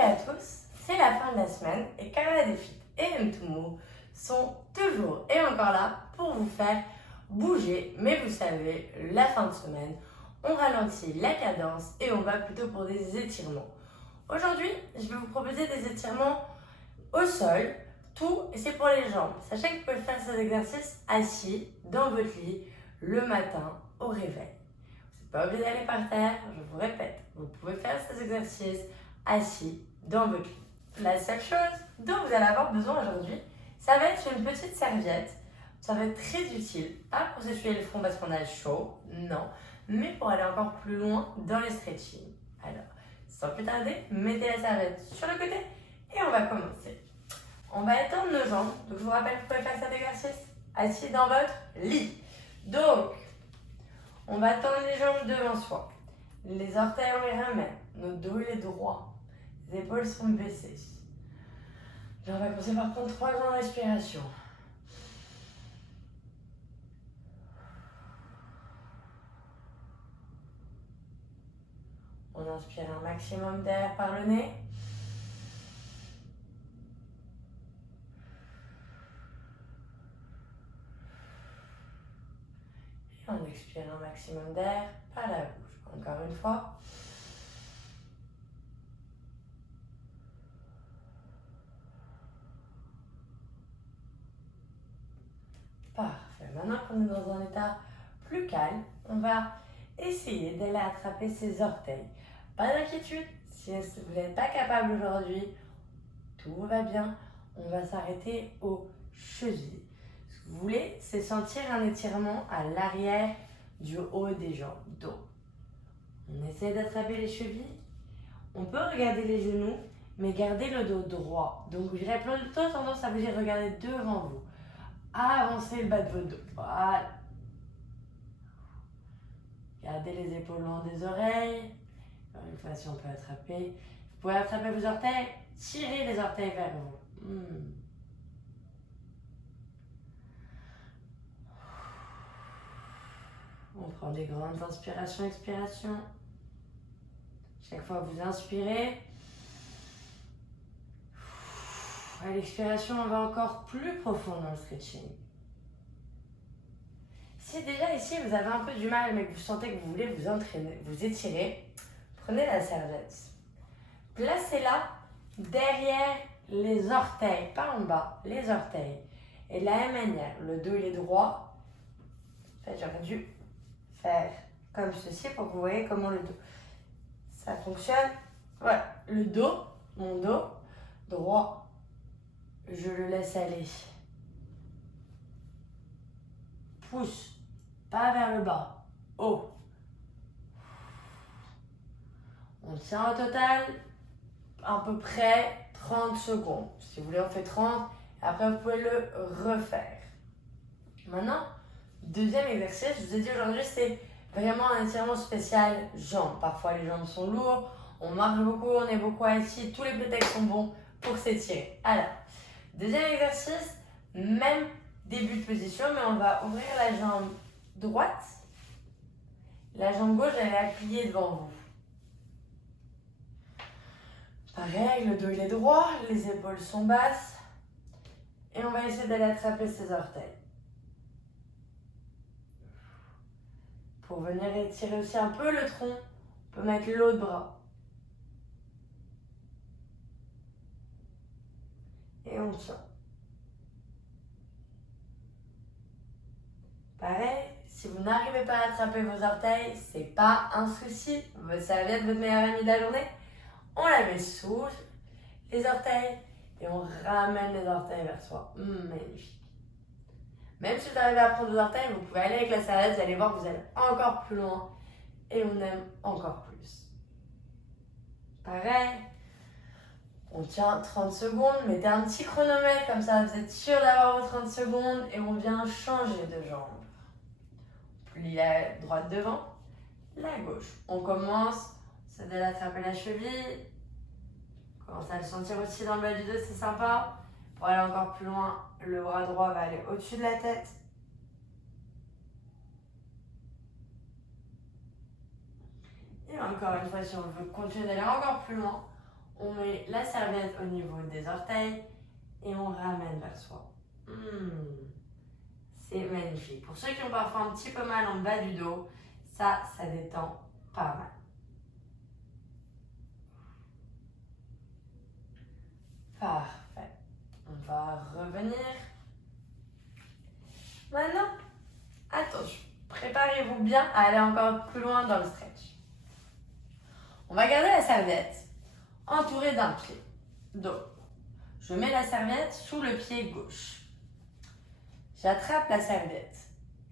Salut à tous, c'est la fin de la semaine et Carla Defit et M2Move sont toujours et encore là pour vous faire bouger. Mais vous savez, la fin de semaine, on ralentit la cadence et on va plutôt pour des étirements. Aujourd'hui, je vais vous proposer des étirements au sol, tout, et c'est pour les jambes. Sachez que vous pouvez faire ces exercices assis dans votre lit le matin au réveil. Vous n'êtes pas obligé d'aller par terre, je vous répète, vous pouvez faire ces exercices assis dans votre lit. La seule chose dont vous allez avoir besoin aujourd'hui, ça va être une petite serviette. Ça va être très utile, pas pour s'essuyer le front parce qu'on a chaud, non, mais pour aller encore plus loin dans les stretching. Alors, sans plus tarder, mettez la serviette sur le côté et on va commencer. On va étendre nos jambes. Donc, je vous rappelle, vous pouvez faire cet exercice assis dans votre lit. Donc, on va tendre les jambes devant soi. Les orteils, on les ramène. Notre dos, il est droit. Les épaules sont baissées. Là, on va commencer par prendre 3 grandes respirations. On inspire un maximum d'air par le nez. Et on expire un maximum d'air par la bouche. Encore une fois. Parfait. Maintenant qu'on est dans un état plus calme, on va essayer d'aller attraper ses orteils. Pas d'inquiétude, si vous n'êtes pas capable aujourd'hui, tout va bien. On va s'arrêter aux chevilles. Ce que vous voulez, c'est sentir un étirement à l'arrière du haut des jambes. Donc, on essaie d'attraper les chevilles. On peut regarder les genoux, mais garder le dos droit. Donc, j'aurais plutôt tendance à vous dire regarder devant vous. Avancez le bas de votre dos. Voilà. Gardez les épaules loin des oreilles. Alors, une fois, si on peut attraper. Vous pouvez attraper vos orteils. Tirez les orteils vers vous. On prend des grandes inspirations, expirations. Chaque fois que vous inspirez, à l'expiration, on va encore plus profond dans le stretching. Si déjà ici vous avez un peu du mal mais que vous sentez que vous voulez vous entraîner, vous étirer, prenez la serviette. Placez-la derrière les orteils, pas en bas, les orteils. Et de la même manière, le dos il est droit. En fait, j'aurais dû faire comme ceci pour que vous voyez comment le dos. Ça fonctionne. Voilà, le dos, mon dos, droit. Je le laisse aller. Pousse, pas vers le bas, haut. On tient au total à peu près 30 secondes. Si vous voulez, on fait 30. Après, vous pouvez le refaire. Maintenant, deuxième exercice, je vous ai dit aujourd'hui, c'est vraiment un étirement spécial jambes. Parfois, les jambes sont lourdes, on marche beaucoup, on est beaucoup assis. Tous les prétextes sont bons pour s'étirer. Alors, deuxième exercice, même début de position, mais on va ouvrir la jambe droite. La jambe gauche, elle est appuyée devant vous. Pareil, le dos il est droit, les épaules sont basses. Et on va essayer d'aller attraper ses orteils. Pour venir étirer aussi un peu le tronc, on peut mettre l'autre bras. Et on tient. Pareil, si vous n'arrivez pas à attraper vos orteils, c'est pas un souci. Votre serviette, votre meilleur ami de la journée, on la met sous les orteils et on ramène les orteils vers soi. Magnifique. Même si vous arrivez à prendre vos orteils, vous pouvez aller avec la serviette, vous allez voir que vous allez encore plus loin et on aime encore plus. Pareil, on tient 30 secondes, mettez un petit chronomètre comme ça, vous êtes sûr d'avoir vos 30 secondes et on vient changer de jambe. Plie la droite devant, la gauche. On commence, c'est d'aller attraper la cheville. On commence à le sentir aussi dans le bas du dos, c'est sympa. Pour aller encore plus loin, le bras droit va aller au-dessus de la tête. Et encore une fois, si on veut continuer d'aller encore plus loin, On met la serviette au niveau des orteils et on ramène vers soi. C'est magnifique. Pour ceux qui ont parfois un petit peu mal en bas du dos, ça détend pas mal. Parfait. On va revenir. Maintenant, attention, préparez-vous bien à aller encore plus loin dans le stretch. On va garder la serviette entourée d'un pied. Donc, je mets la serviette sous le pied gauche. J'attrape la serviette.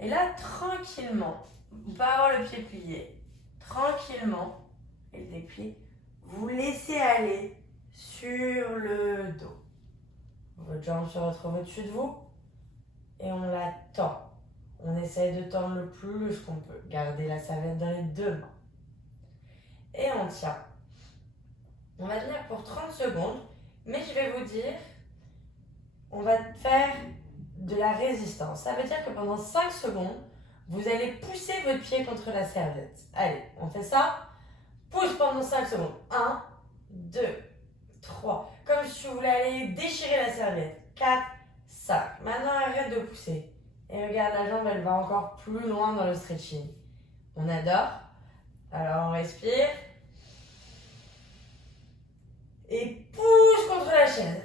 Et là, tranquillement, vous pouvez avoir le pied plié. Tranquillement, et le déplier, vous laissez aller sur le dos. Votre jambe se retrouve au-dessus de vous et on la tend. On essaye de tendre le plus qu'on peut. Gardez la serviette dans les deux mains. Et on tient. On va tenir pour 30 secondes, mais je vais vous dire, on va faire de la résistance. Ça veut dire que pendant 5 secondes, vous allez pousser votre pied contre la serviette. Allez, on fait ça. Pousse pendant 5 secondes. 1, 2, 3. Comme si vous voulez aller déchirer la serviette. 4, 5. Maintenant, arrête de pousser. Et regarde, la jambe, elle va encore plus loin dans le stretching. On adore. Alors, on respire. Et pousse contre la chaise.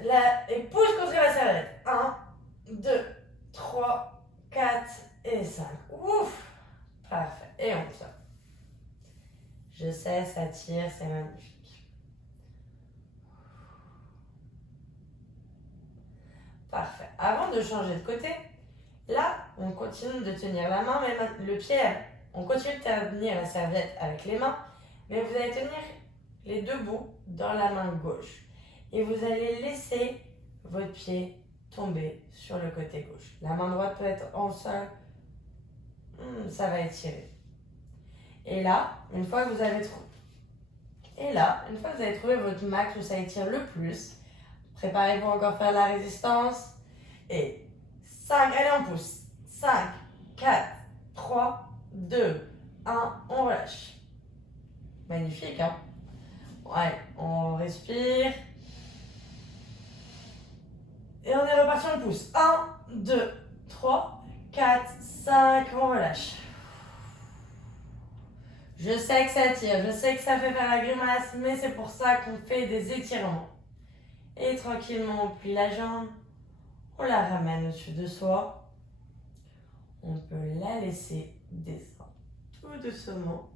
Et pousse contre la serviette. 1, 2, 3, 4 et 5. Ouf! Parfait. Et on tient. Je sais, ça tire, c'est magnifique. Parfait. Avant de changer de côté, là, on continue de tenir la main, mais le pied, on continue de tenir la serviette avec les mains, mais vous allez tenir les deux bouts dans la main gauche. Et vous allez laisser votre pied tomber sur le côté gauche. La main droite peut être en sol, ça va étirer. Et là, une fois que vous avez trouvé votre max où ça étire le plus, préparez-vous encore à faire la résistance. Et 5, allez on pousse. 5, 4, 3, 2, 1, on relâche. Magnifique, hein? Ouais, on respire. Et on est reparti, on pousse. 1, 2, 3, 4, 5, on relâche. Je sais que ça tire, je sais que ça fait faire la grimace, mais c'est pour ça qu'on fait des étirements. Et tranquillement, on plie la jambe, on la ramène au-dessus de soi. On peut la laisser descendre tout doucement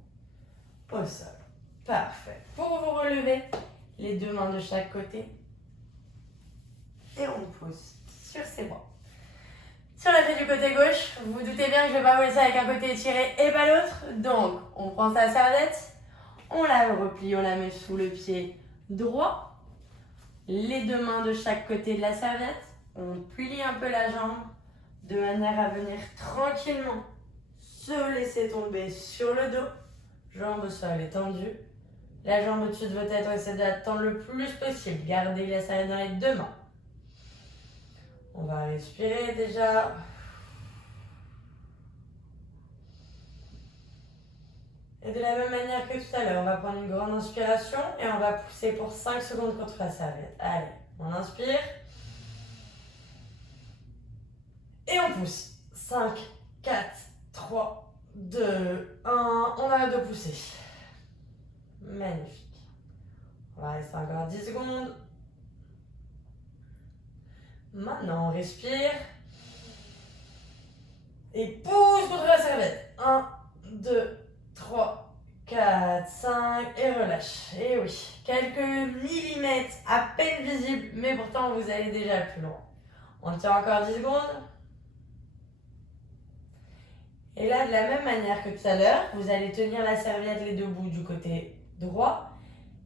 au sol. Parfait. Pour vous relever, les deux mains de chaque côté. Et on pousse sur ses bras. Si on l'a fait du côté gauche, vous vous doutez bien que je ne vais pas vous laisser avec un côté étiré et pas l'autre. Donc, on prend sa serviette, on la replie, on la met sous le pied droit. Les deux mains de chaque côté de la serviette. On plie un peu la jambe de manière à venir tranquillement se laisser tomber sur le dos. Jambe au sol étendue. La jambe au-dessus de votre tête, on essaie de la tendre le plus possible. Gardez la serviette dans les deux mains. On va respirer déjà. Et de la même manière que tout à l'heure, on va prendre une grande inspiration et on va pousser pour 5 secondes contre la serviette. Allez, on inspire. Et on pousse. 5, 4, 3, 2, 1. On arrête de pousser. Magnifique. On va rester encore 10 secondes. Maintenant, on respire. Et pousse contre la serviette. 1, 2, 3, 4, 5. Et relâche. Et oui, quelques millimètres à peine visibles, mais pourtant vous allez déjà plus loin. On tient encore 10 secondes. Et là, de la même manière que tout à l'heure, vous allez tenir la serviette les deux bouts du côté droit.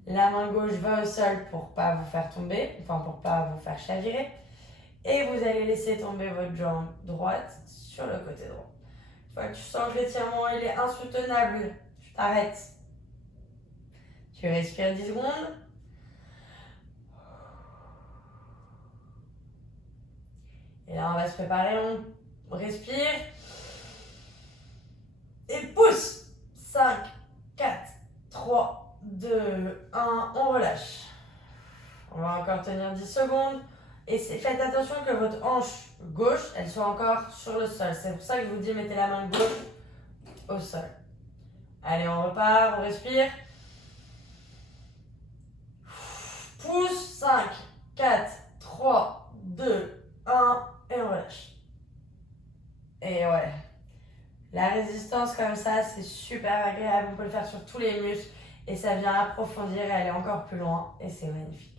La main gauche va au sol pour ne pas vous faire tomber, enfin pour ne pas vous faire chavirer. Et vous allez laisser tomber votre jambe droite sur le côté droit. Une fois que tu sens que l'étirement il est insoutenable, tu t'arrêtes. Tu respires 10 secondes. Et là, on va se préparer, on respire. Et pousse. 5, 4, 3, 2, 1, on relâche. On va encore tenir 10 secondes. Et faites attention que votre hanche gauche, elle soit encore sur le sol. C'est pour ça que je vous dis, mettez la main gauche au sol. Allez, on repart, on respire. Pousse, 5, 4, 3, 2, 1, et on relâche. Et ouais, la résistance comme ça, c'est super agréable. On peut le faire sur tous les muscles et ça vient approfondir et aller encore plus loin et c'est magnifique.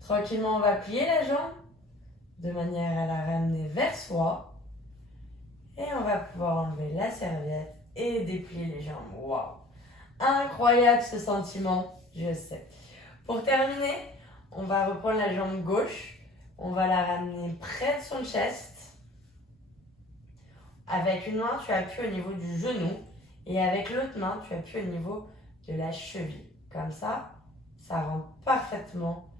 Tranquillement, on va plier la jambe de manière à la ramener vers soi. Et on va pouvoir enlever la serviette et déplier les jambes. Waouh! Incroyable ce sentiment, je sais. Pour terminer, on va reprendre la jambe gauche. On va la ramener près de son chest. Avec une main, tu appuies au niveau du genou. Et avec l'autre main, tu appuies au niveau de la cheville. Comme ça, ça rentre parfaitement.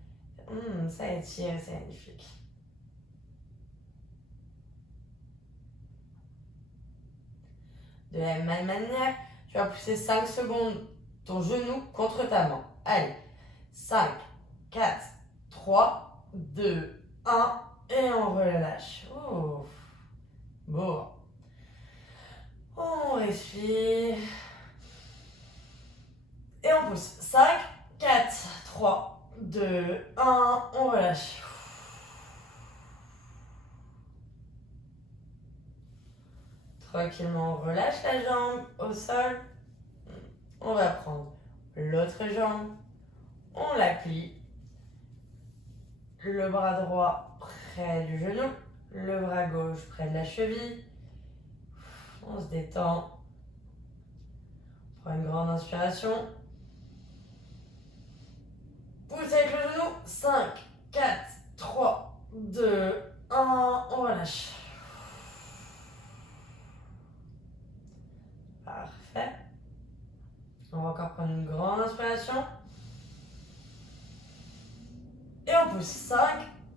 Ça étire, c'est magnifique. De la même manière, tu vas pousser 5 secondes ton genou contre ta main. Allez, 5, 4, 3, 2, 1 et on relâche. Ouf. Bon. On respire. Et on pousse. 5, 4, 3, 2, 1, on relâche. Tranquillement, on relâche la jambe au sol. On va prendre l'autre jambe. On la plie. Le bras droit près du genou. Le bras gauche près de la cheville. On se détend. On prend une grande inspiration. Pousse avec le genou. 5, 4, 3, 2, 1. On relâche. Parfait. On va encore prendre une grande inspiration. Et on pousse. 5,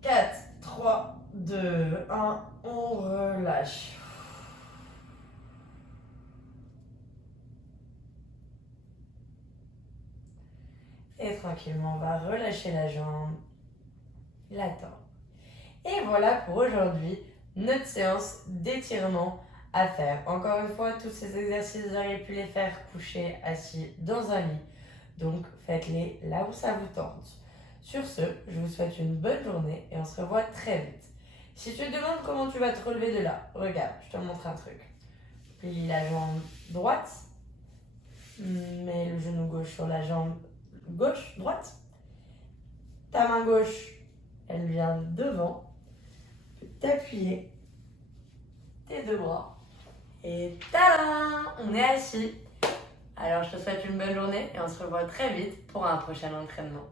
4, 3, 2, 1. On relâche. Et tranquillement, on va relâcher la jambe, la tendre. Et voilà pour aujourd'hui, notre séance d'étirement à faire. Encore une fois, tous ces exercices, vous auriez pu les faire couchés, assis dans un lit. Donc, faites-les là où ça vous tente. Sur ce, je vous souhaite une bonne journée et on se revoit très vite. Si tu te demandes comment tu vas te relever de là, regarde, je te montre un truc. Plie la jambe droite, mets le genou gauche sur la jambe gauche, droite. Ta main gauche, elle vient devant. T'appuyer tes deux bras. Et tada! On est assis. Alors je te souhaite une bonne journée et on se revoit très vite pour un prochain entraînement.